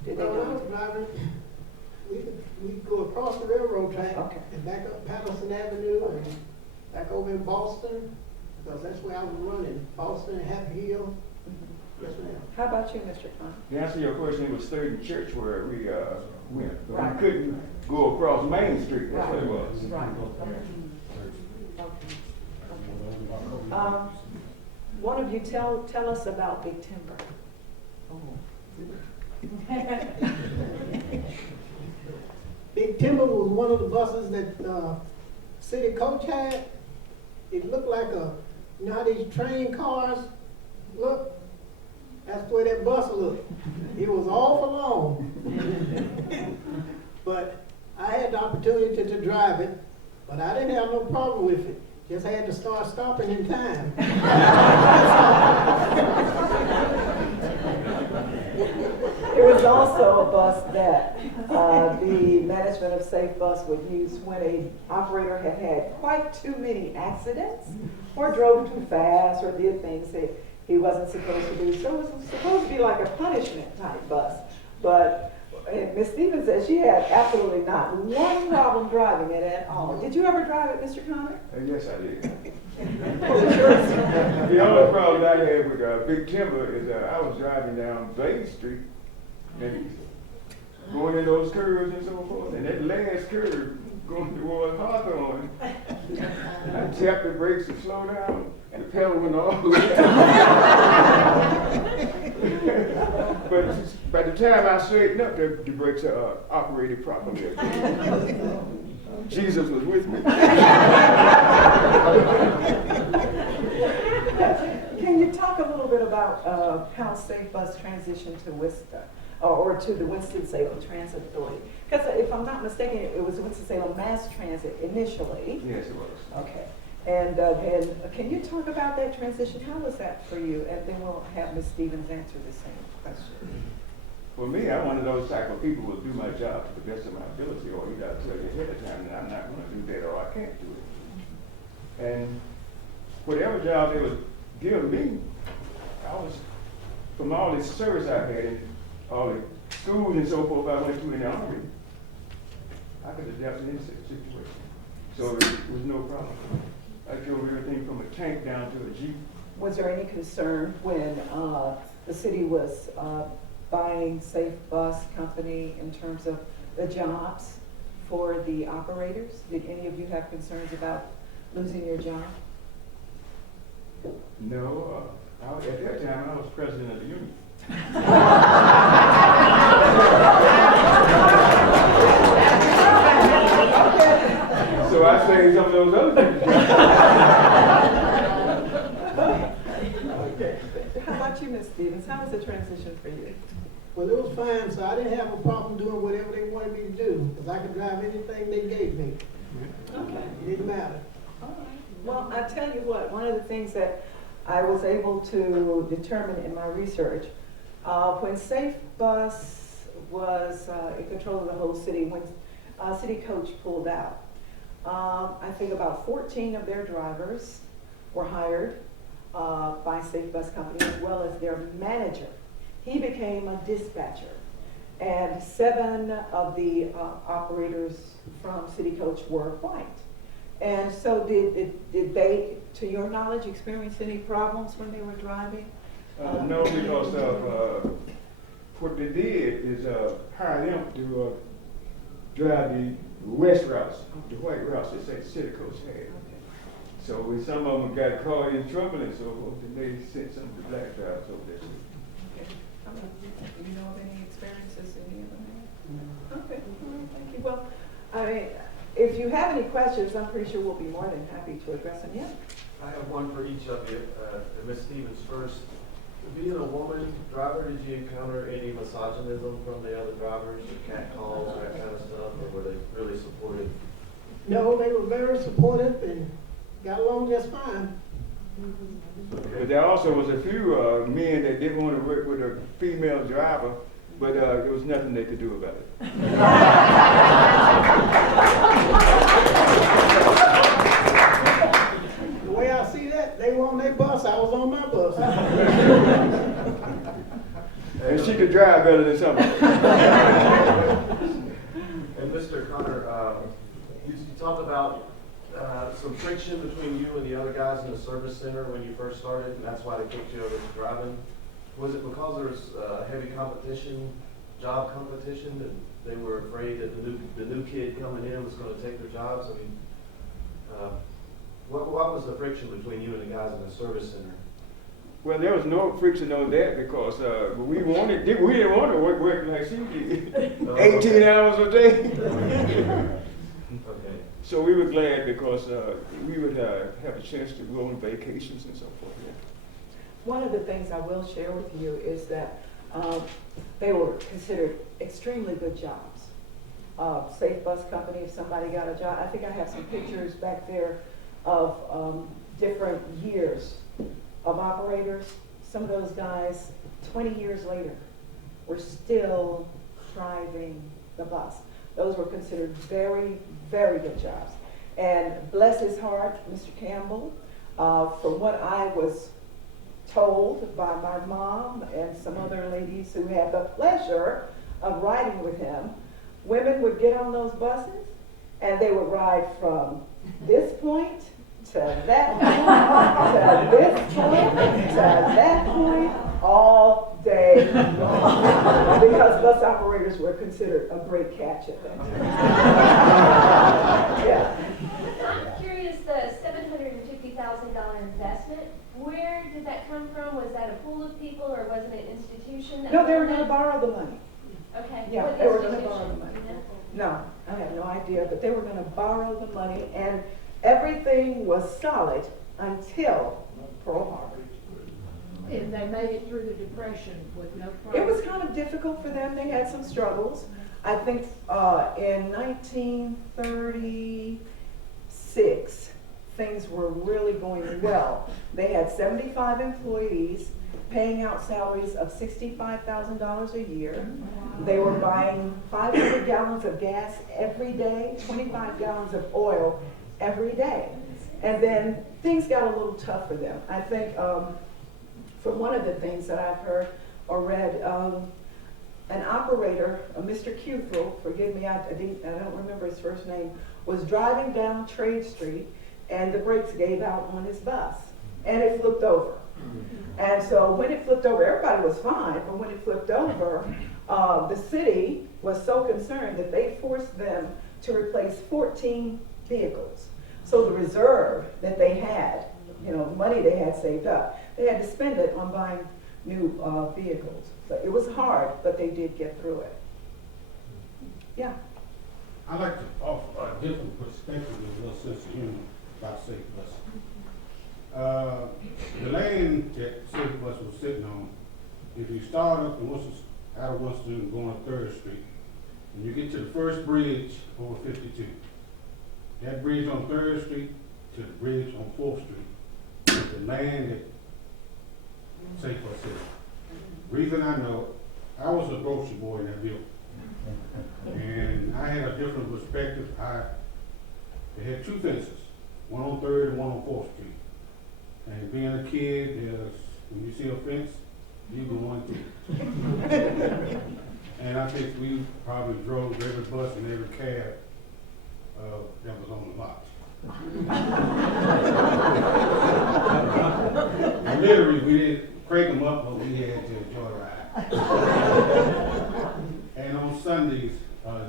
did they When I go? was driving, we'd go across the railroad track Okay. and back up Patterson Avenue and back over in Boston, because that's where I was running, Boston and Happy Hill. Yes, ma'am. How about you, Mr. Connor? To answer your question, it was Third and Church where we went. But Right. we couldn't go across Main Street, that's what it was. Right. Okay. One of you tell us about Big Timber. Big Timber was one of the buses that City Coach had. It looked like you know how these train cars look? That's the way that bus looked. It was awful long. But I had the opportunity to drive it, but I didn't have no problem with it. Just had to start stopping in time. It was also a bus that the management of Safe Bus would use when an operator had quite too many accidents or drove too fast or did things that he wasn't supposed to do. So it was supposed to be like a punishment type bus. But Ms. Stevens said she had absolutely not one problem driving it at all. Did you ever drive it, Mr. Connor? Yes, I did. The only problem I had with Big Timber is I was driving down Blaze Street and going in those curves and so forth, and that last curve going towards Hawthorne. I tapped the brakes to slow down, and the pedal went all the way down. But by the time I straightened up, the brakes operated properly again. Jesus was with me. Can you talk a little bit about how Safe Bus transitioned to Worcester, or to the Winston-Salem Transit Authority? Because if I'm not mistaken, it was Winston-Salem Mass Transit initially. Yes, it was. Okay. And can you talk about that transition? How was that for you? And then we'll have Ms. Stevens answer the same question. For me, I'm one of those type of people who will do my job to the best of my ability, or either I'll tell you ahead of time that I'm not going to do that or I can't do it. And whatever job they would give me, I was, from all the service I've had and all the schools and so forth I went to in the Army, I could adapt to any situation. So it was no problem. I drove everything from a tank down to a Jeep. Was there any concern when the city was buying Safe Bus Company in terms of the jobs for the operators? Did any of you have concerns about losing your job? No, at that time I was president of the union. So I saved some of those other things. Okay. How about you, Ms. Stevens? How was the transition for you? Well, it was fine, so I didn't have a problem doing whatever they wanted me to do, because I could drive anything they gave me. Okay. It didn't matter. All right. Well, I tell you what, one of the things that I was able to determine in my research, when Safe Bus was in control of the whole city, when city coach pulled out, I think about 14 of their drivers were hired by Safe Bus Company, as well as their manager. He became a dispatcher, and 7 of the operators from city coach were white. And so did they, to your knowledge, experience any problems when they were driving? No, because what they did is hire them to drive the west routes, the white routes that city coach had. Okay. So when some of them got caught in trouble and so forth, then they sent some of the black drivers over there. Okay. Do you know of any experiences in the other area? Okay. All right. Thank you. Well, I mean, if you have any questions, I'm pretty sure we'll be more than happy to address them. Yeah. I have one for each of you. Ms. Stevens first. Being a woman driver, did you encounter any misogynism from the other drivers, or cat calls, that kind of stuff, or were they really supportive? No, they were very supportive and got along just fine. But there also was a few men that didn't want to work with a female driver, but there was nothing they could do about it. The way I see that, they were on their bus, I was on my bus. And she could drive better than somebody. And Mr. Connor, you talked about some friction between you and the other guys in the service center when you first started, and that's why they kicked you over to driving. Was it because there was heavy competition, job competition, that they were afraid that the new kid coming in was going to take their jobs? I mean, what was the friction between you and the guys in the service center? Well, there was no friction on that because we didn't want to work like she did, 18 hours a day. Okay. So we were glad because we would have a chance to go on vacations and so forth. Yeah. One of the things I will share with you is that they were considered extremely good jobs. Safe Bus Company, if somebody got a job, I think I have some pictures back there of different years of operators. Some of those guys, 20 years later, were still driving the bus. Those were considered very, very good jobs. And bless his heart, Mr. Campbell, from what I was told by my mom and some other ladies who had the pleasure of riding with him, women would get on those buses and they would ride from this point to that point, to this point, to that point, all day long. Because us bus operators were considered a great catch at that time. Yeah. I'm curious, the $750,000 investment, where did that come from? Was that a pool of people or was it an institution? That No, they were owned going to it? borrow the money. Okay. Yeah, What they were gonna institution? borrow the money. You know? No, I have no idea, but they were going to borrow the money, and everything was solid until Pearl Harbor. And they made it through the Depression with no It problem. was kind of difficult for them. They had some struggles. I think in 1936, things were really going well. They had 75 employees paying out salaries of $65,000 a year. They were buying 500 gallons of gas every day, 25 gallons of oil every day. And then things got a little tough for them. I think from one of the things that I've heard or read, an operator, Mr. Cuthell, forgive me, I don't remember his first name, was driving down Trade Street and the brakes gave out on his bus and it flipped over. And so when it flipped over, everybody was fine, but when it flipped over, the city was so concerned that they forced them to replace 14 vehicles. So the reserve that they had, money they had saved up, they had to spend it on buying new vehicles. So it was hard, but they did get through it. Yeah. I like to offer a different perspective with a little sense of humor about Safe Bus. The land that Safe Bus was sitting on, if you start up out of Winston going up 3rd Street, and you get to the first bridge over 52, that bridge on 3rd Street to the bridge on 4th Street is the land that Safe Bus sitting on. Reason I know, I was a grocery boy in that building. And I had a different perspective. They had 2 fences, one on 3rd and one on 4th Street. And being a kid, when you see a fence, you go on to it. And I think we probably drove every bus and every cab that was on the lot. And literally, we didn't crank them up, but we had to enjoy the ride. And on Sundays,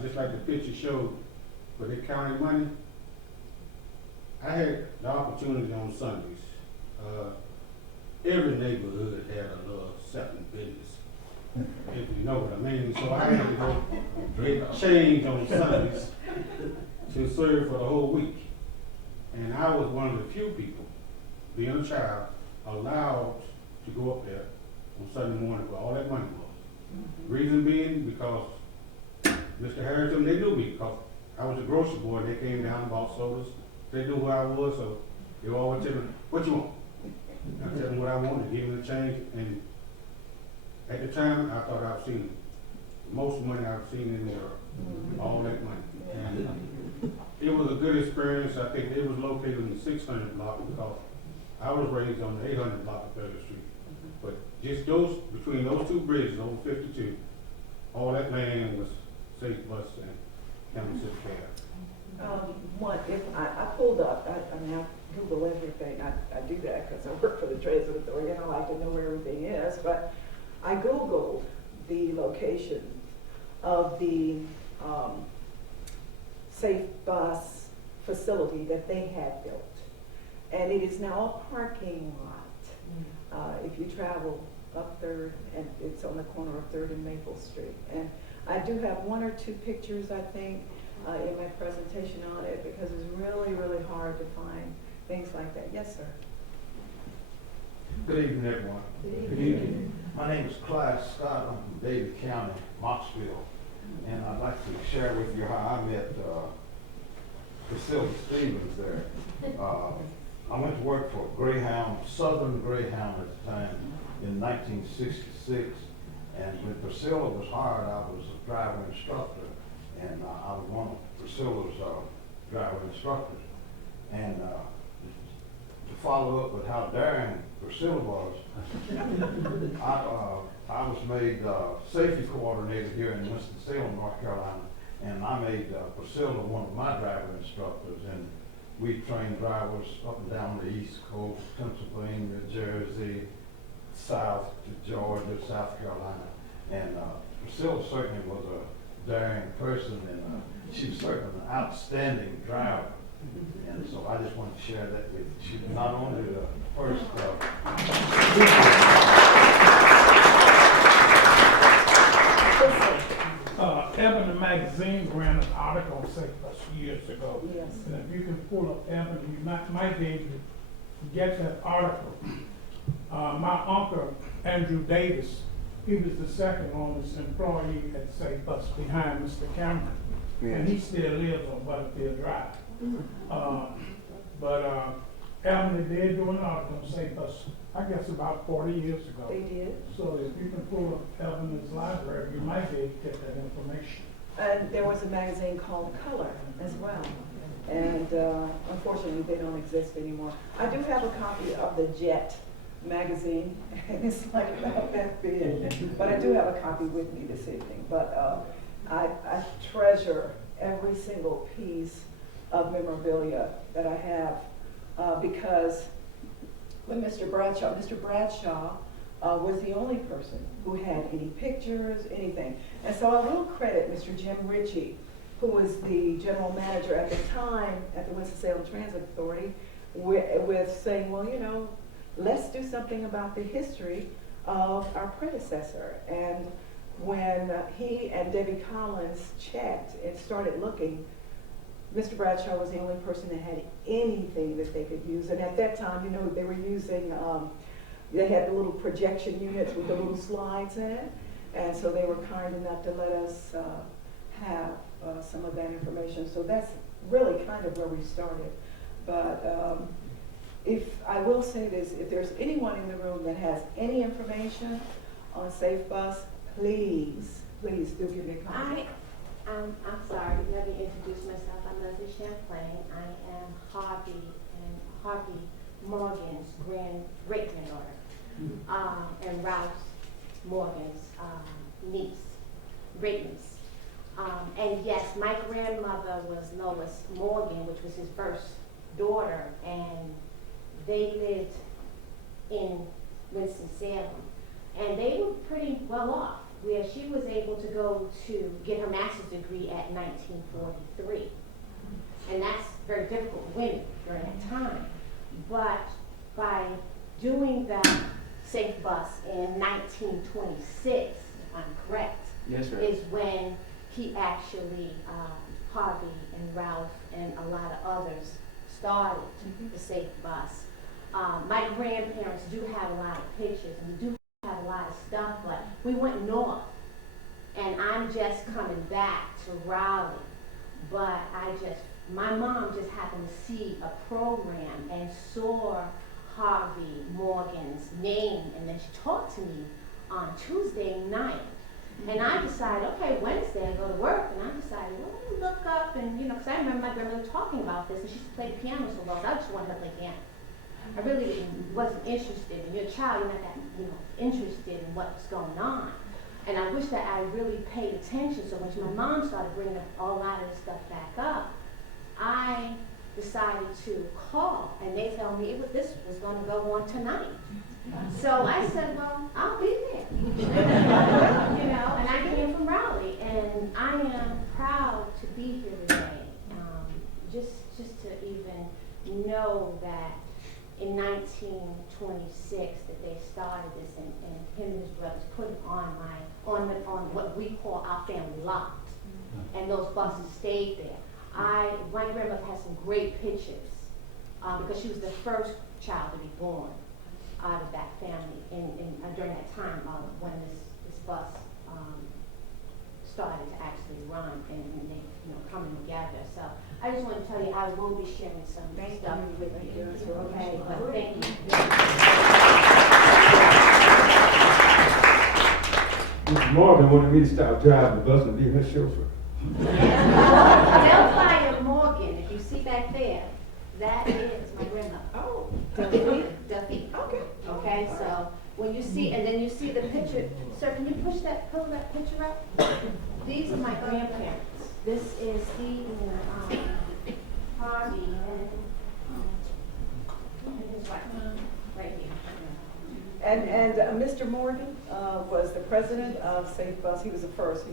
just like the picture showed, where they counted money, I had the opportunity on Sundays. Every neighborhood had a little second business, if you know what I mean. So I had to go get change on Sundays to serve for the whole week. And I was one of the few people, being a child, allowed to go up there on Sunday morning where all that money was. Reason being, because Mr. Harrison, they knew me because I was a grocery boy. They came down and bought sodas. They knew who I was, so they were always telling me, what you want? I tell them what I wanted, give them the change, and at the time, I thought I've seen the most money I've seen in the world, all that money. And it was a good experience. I think it was located in the 600 block because I was raised on the 800 block of 3rd Street. But just between those 2 bridges over 52, all that land was Safe Bus and County City Cab. If I pulled up, I Google everything. I do that because I work for the Transit Authority and I like to know where everything is. But I Googled the location of the Safe Bus facility that they had built. And it is now a parking lot. If you travel up 3rd, and it's on the corner of 3rd and Maple Street. And I do have 1 or 2 pictures, I think, in my presentation on it because it's really, really hard to find things like that. Yes, sir. Good evening, everyone. Good evening. My name is Clyde Scott. I'm from David County, Moxville. And I'd like to share with you how I met Priscilla Stevens there. I went to work for Greyhound, Southern Greyhound at the time in 1966. And when Priscilla was hired, I was a driver instructor. And I was one of Priscilla's driver instructors. And to follow up with how daring Priscilla was, I was made safety coordinator here in Winston-Salem, North Carolina, and I made Priscilla one of my driver instructors, and we trained drivers up and down the East Coast, Pennsylvania, Jersey, south to Georgia, South Carolina, and Priscilla certainly was a daring person, and she was certainly an outstanding driver. And so I just wanted to share that with you. She was not only the first Ebony magazine ran an article on Safe Bus years ago. Yes. And if you can pull up Ebony, you might be able to get that article. My uncle, Andrew Davis, he was the second longest employee at Safe Bus behind Mr. Cameron. And he still lives on Butterfield Drive. Ebony did do an article on Safe Bus, I guess about 40 years ago. They did. So if you can pull up Ebony's library, you might be able to get that information. And there was a magazine called Color as well. And unfortunately, they don't exist anymore. I do have a copy of the Jet magazine, and it's like about that big. But I do have a copy with me this evening. But I treasure every single piece of memorabilia that I have because when Mr. Bradshaw was the only person who had any pictures, anything. And so I will credit Mr. Jim Ritchie, who was the general manager at the time at the Winston-Salem Transit Authority, with saying, well, you know, let's do something about the history of our predecessor. And when he and Debbie Collins checked and started looking, Mr. Bradshaw was the only person that had anything that they could use. And at that time, you know, they were using, they had the little projection units with the little slides in it. And so they were kind enough to let us have some of that information. So that's really kind of where we started. But if I will say this, if there's anyone in the room that has any information on Safe Bus, please do give me a call. I'm sorry, let me introduce myself. I'm Leslie Champlain. I am Harvey Morgan's great-granddaughter, and Ralph Morgan's great niece. And yes, my grandmother was Lois Morgan, which was his first daughter, and they lived in Winston-Salem. And they were pretty well off, where she was able to go to get her master's degree at 1943. And that's very difficult for women during that time. But by doing the Safe Bus in 1926, if I'm correct, is when he actually, Harvey and Ralph and a lot of others started the Safe Bus. My grandparents do have a lot of pictures, and we do have a lot of stuff, but we went north, and I'm just coming back to Raleigh, but my mom just happened to see a program and saw Harvey Morgan's name, and then she talked to me on Tuesday night, and I decided, okay, Wednesday I go to work, and I decided, well, let me look up, and because I remember my grandmother talking about this, and she used to play piano so well, I just wanted her to play piano. I really wasn't interested. When you're a child, you're not that, interested in what's going on. And I wish that I really paid attention. So when my mom started bringing up a lot of this stuff back up, I decided to call, and they told me this was going to go on tonight. So I said, well, I'll be there. And I came from Raleigh, and I am proud to be here today. Just to even know that in 1926 that they started this, and him and his brothers put it on what we call our family lot, and those buses stayed there. My grandmother has some great pictures because she was the first child to be born out of that family during that time when this bus started to actually run and they coming together. So I just want to tell you I will be sharing some stuff with you. Okay, but thank you. Mr. Morgan wanted me to stop driving the bus and be her chauffeur. Delphia Morgan, if you see back there, that is my grandmother. Oh, Duffy. okay. Okay, so when you see, and then you see the picture, sir, can you pull that picture up? These are my grandparents. This is Steve and Harvey and his wife, right here. And Mr. Morgan was the president of Safe Bus. He was the first.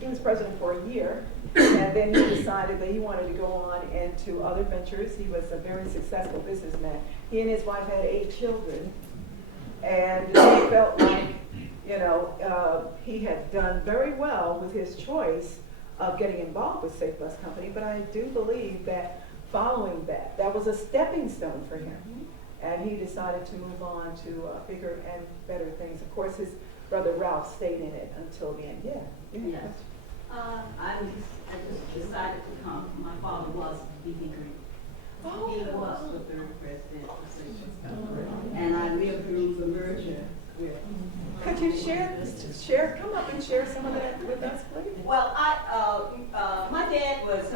He was president for a year, and then he decided that he wanted to go on into other ventures. He was a very successful businessman. He and his wife had 8 children, and he felt like, you know, he had done very well with his choice of getting involved with Safe Bus Company, but I do believe that following that, that was a stepping stone for him. And he decided to move on to bigger and better things. Of course, his brother Ralph stayed in it until the end. Yeah. Yes. I just decided to come. My father was B.B. Green. Oh. He was the 3rd president of Safe Bus Company. And I lived through the merger with. Could you share, come up and share some of that with us, please? Well, my dad was,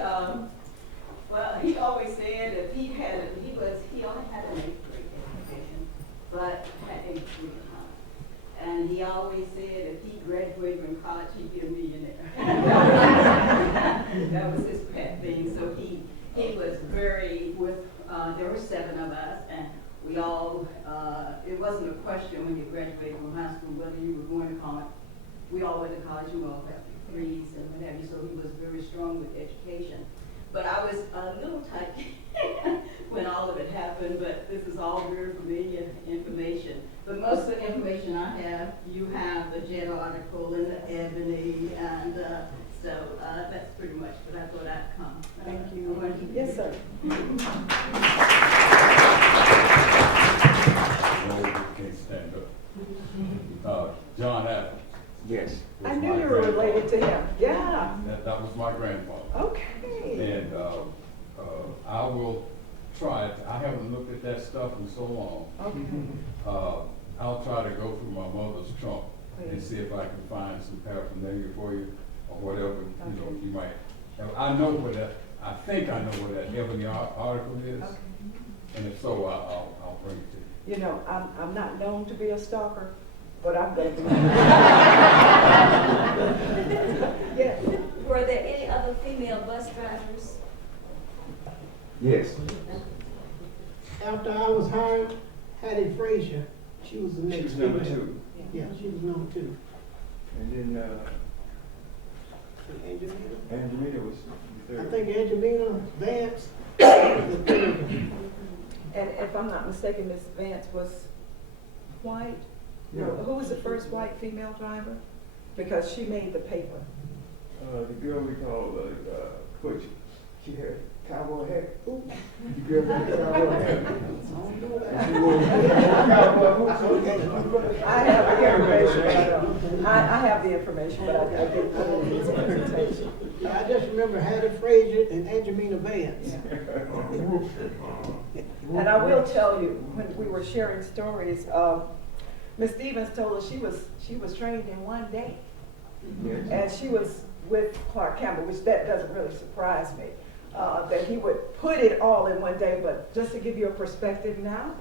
well, he always said if he only had an 8th grade education, but had 8th grade in college. And he always said if he graduated from college, he'd be a millionaire. That was his pet thing. So he was very there were 7 of us, and we all, it wasn't a question when you graduated from high school whether you were going to college. We all went to college, we all had degrees and what have you, so he was very strong with education. But I was a little tight when all of it happened, but this is all very familiar information. But most of the information I have, you have the Jet article in the Ebony, and so that's pretty much what I thought I'd come. Thank you. Yes, sir. Can't stand up. John Adams. Yes. I knew you were related to him. Yeah. That was my grandfather. Okay. And I will try it. I haven't looked at that stuff in so long. Okay. I'll try to go through my mother's trunk and see if I can find some paraphernalia for you or whatever, you know, you might. I know where that, I think I know where that Ebony article is. Okay. And if so, I'll bring it to you. You know, I'm not known to be a stalker, but I'm going to be. Yes. Were there any other female bus drivers? Yes. After I was hired, Hattie Frazier, she was the next. She was number female. 2. Yeah, she was number 2. And then Angelina? Angelina was the 3rd. I think Angelina Vance was the 3rd. And if I'm not mistaken, Miss Vance was white? Yeah. No, who was the first white female driver? Because she made the paper. The girl we call Butch. She had cowboy hat. The girl had cowboy hat. I have the information, but I have the information, but I didn't put it in his presentation. Yeah, I just remember Hattie Frazier and Angelina Vance. And I will tell you, when we were sharing stories, Miss Stevens told us she was trained in one day. Yes. And she was with Clark Campbell, which that doesn't really surprise me, that he would put it all in one day. But just to give you a perspective now,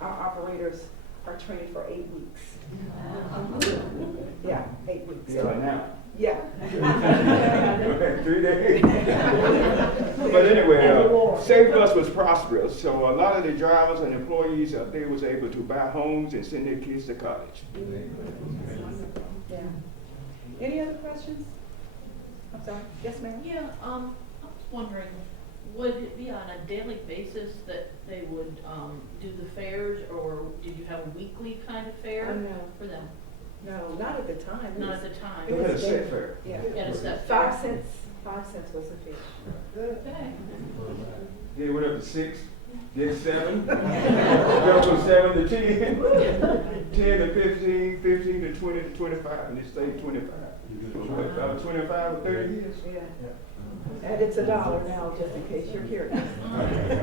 our operators are trained for 8 weeks. Yeah, 8 weeks. They are now. Yeah. 3 days. But anyway, Safe Bus was prosperous, so a lot of the drivers and employees out there was able to buy homes and send their kids to college. Yeah. Any other questions? I'm sorry. Yes, ma'am. Yeah, I was wondering, would it be on a daily basis that they would do the fairs, or did you have a weekly kind of fair No. for them? No, not at the time. Not at the time. They had a set fair. Yeah. Yeah, it's that 5 fair. cents. 5 cents was a fee. Okay. Then it went up to 6, then 7, go from 7 to 10, 10 to 15, 15 to 20 to 25, and it stayed 25. About 25 or 30 years. Yeah. And it's $1 now, just in case you're curious.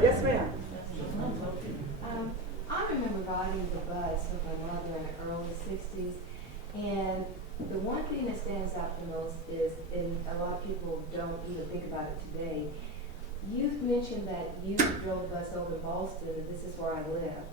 Yes, ma'am. I remember riding the bus with my mother in the early 60s, and the one thing that stands out the most is, and a lot of people don't even think about it today, you've mentioned that you drove the bus over to Boston, and this is where I live.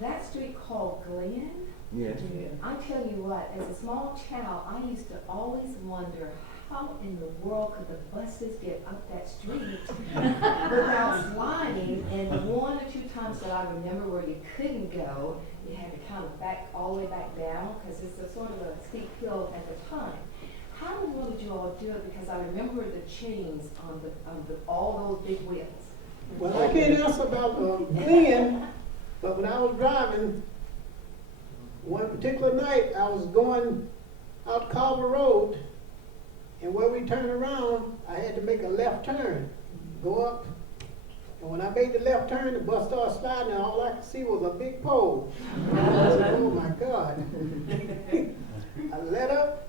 That street called Glen Yes. I tell you what, as a small child, I used to always wonder how in the world could the buses get up that street without sliding? And the one or two times that I remember where you couldn't go, you had to kind of back all the way back down because it's a sort of a steep hill at the time. How in the world did you all do it? Because I remember the chains on all those big wheels. Well, I can't answer about when, but when I was driving, one particular night, I was going out Carver Road, and where we turned around, I had to make a left turn, go up. And when I made the left turn, the bus started sliding, and all I could see was a big pole. I said, oh my God. I let up,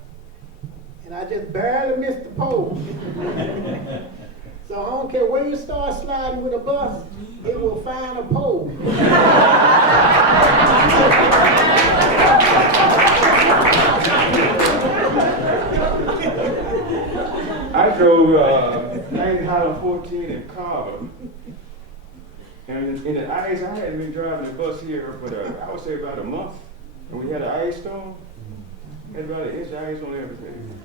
and I just barely missed the pole. So I don't care where you start sliding with a bus, it will find a pole. I drove 914 in Carver, and in the ice, I hadn't been driving the bus here for I would say about a month, and we had an ice storm. Had about an inch of ice on everything,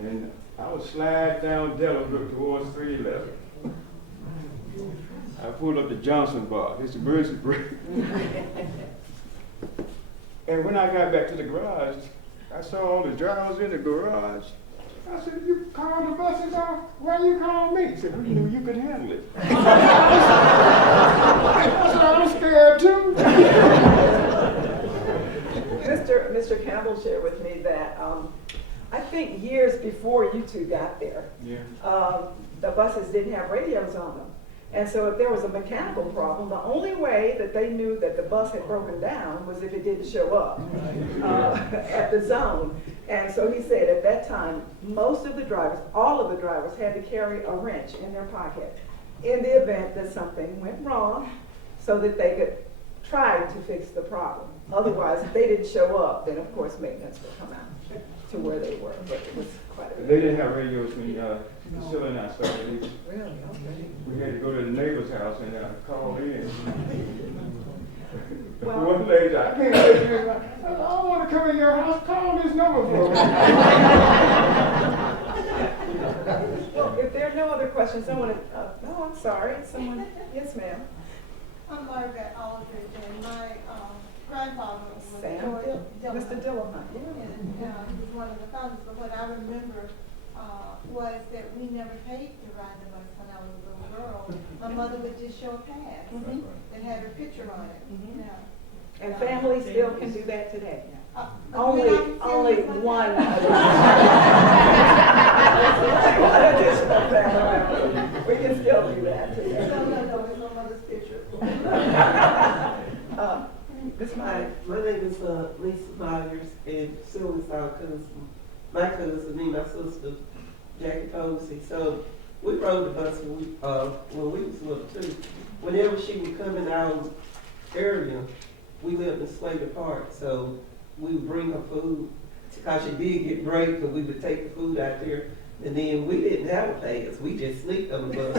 and I was sliding down Delaware towards 311. I pulled up the Johnson bar, this emergency brake. And when I got back to the garage, I saw all the drivers in the garage. I said, you called the buses off? Why you call me? He said, we knew you could handle it. I said, I'm scared too. Mr. Campbell shared with me that I think years before you two got there, the buses didn't have radios on them. And so if there was a mechanical problem, the only way that they knew that the bus had broken down was if it didn't show up at the zone. And so he said at that time, most of the drivers, all of the drivers had to carry a wrench in their pocket in the event that something went wrong so that they could try to fix the problem. Otherwise, if they didn't show up, then of course maintenance would come out to where they were. But it was quite a bit. They didn't have radios when Priscilla and I started. Really? Okay. We had to go to the neighbor's house and call in. Well, one lady, I can't let you. I don't want to come in your house. Call this number for me. Well, if there are no other questions, I want to. No, I'm sorry. Someone. Yes, ma'am. I'm Margaret Aldridge, and my grandfather was Sam? Mr. Dillahunt. And he was one of the founders. But what I remember was that we never paid to ride the bus when I was a little girl. My mother would just show a pass that had her picture on it. And families still can do that today. Only one. additional family member. We can still do that today. No, it's my mother's picture. My name is Lisa Myers, and so is our cousin, my cousin, me, my sister, Jackie Posey. So we rode the bus when we was little too. Whenever she would come in our area, we lived in Slater Park, so we would bring her food. Because she did get great, because we would take the food out there, and then we didn't have a pass. We just sneaked on the bus.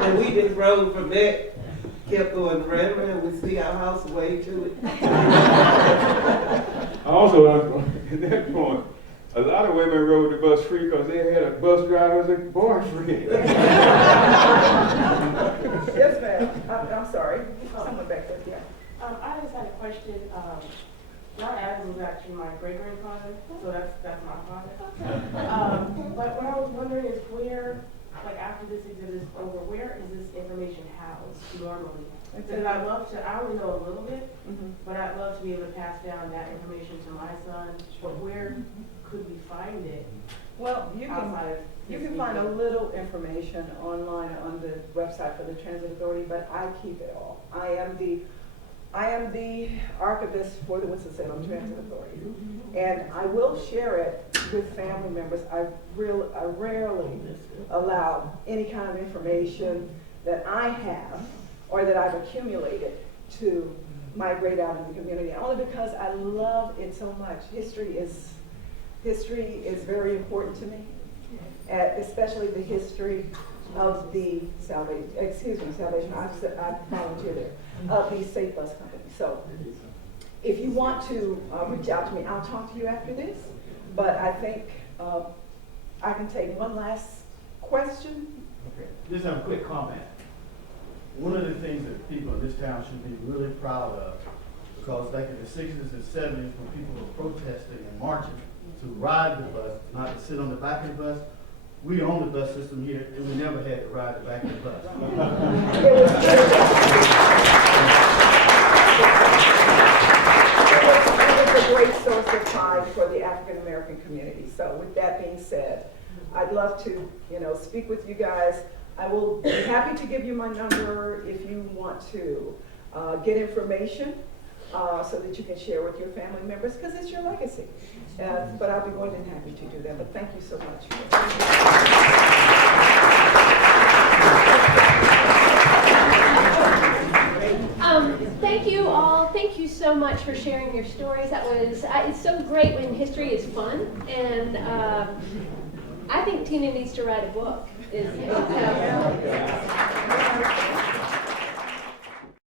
And we just rode from that, kept going around, we see our house way to it. Also, at that point, a lot of women rode the bus free because they had a bus driver as a boyfriend. Yes, ma'am. I'm sorry. Someone back there. Yeah. I just had a question. My dad was actually my great-grandfather, so that's my father. But what I was wondering is where, like after this exhibit is over, where is this information housed normally? Because I only know a little bit, but I'd love to be able to pass down that information to my son. But where could we find it? Well, you can find a little information online on the website for the Transit Authority, but I keep it all. I am the archivist for the Winston-Salem Transit Authority, and I will share it with family members. I rarely allow any kind of information that I have or that I've accumulated to migrate out in the community, only because I love it so much. History is very important to me, especially the history of the Salvation, I volunteer there, of the Safe Bus Company. So if you want to reach out to me, I'll talk to you after this, but I think I can take one last question. Okay. Just have a quick comment. One of the things that people in this town should be really proud of, because back in the 60s and 70s when people were protesting and marching to ride the bus, not to sit on the back of the bus, we own the bus system here and we never had to ride the back of the bus. It was a great source of pride for the African American community. So with that being said, I'd love to, speak with you guys. I will be happy to give you my number if you want to get information so that you can share with your family members, because it's your legacy. But I'll be more than happy to do that. But thank you so much. Thank you all. Thank you so much for sharing your stories. That was, it's so great when history is fun, and I think Tina needs to write a book.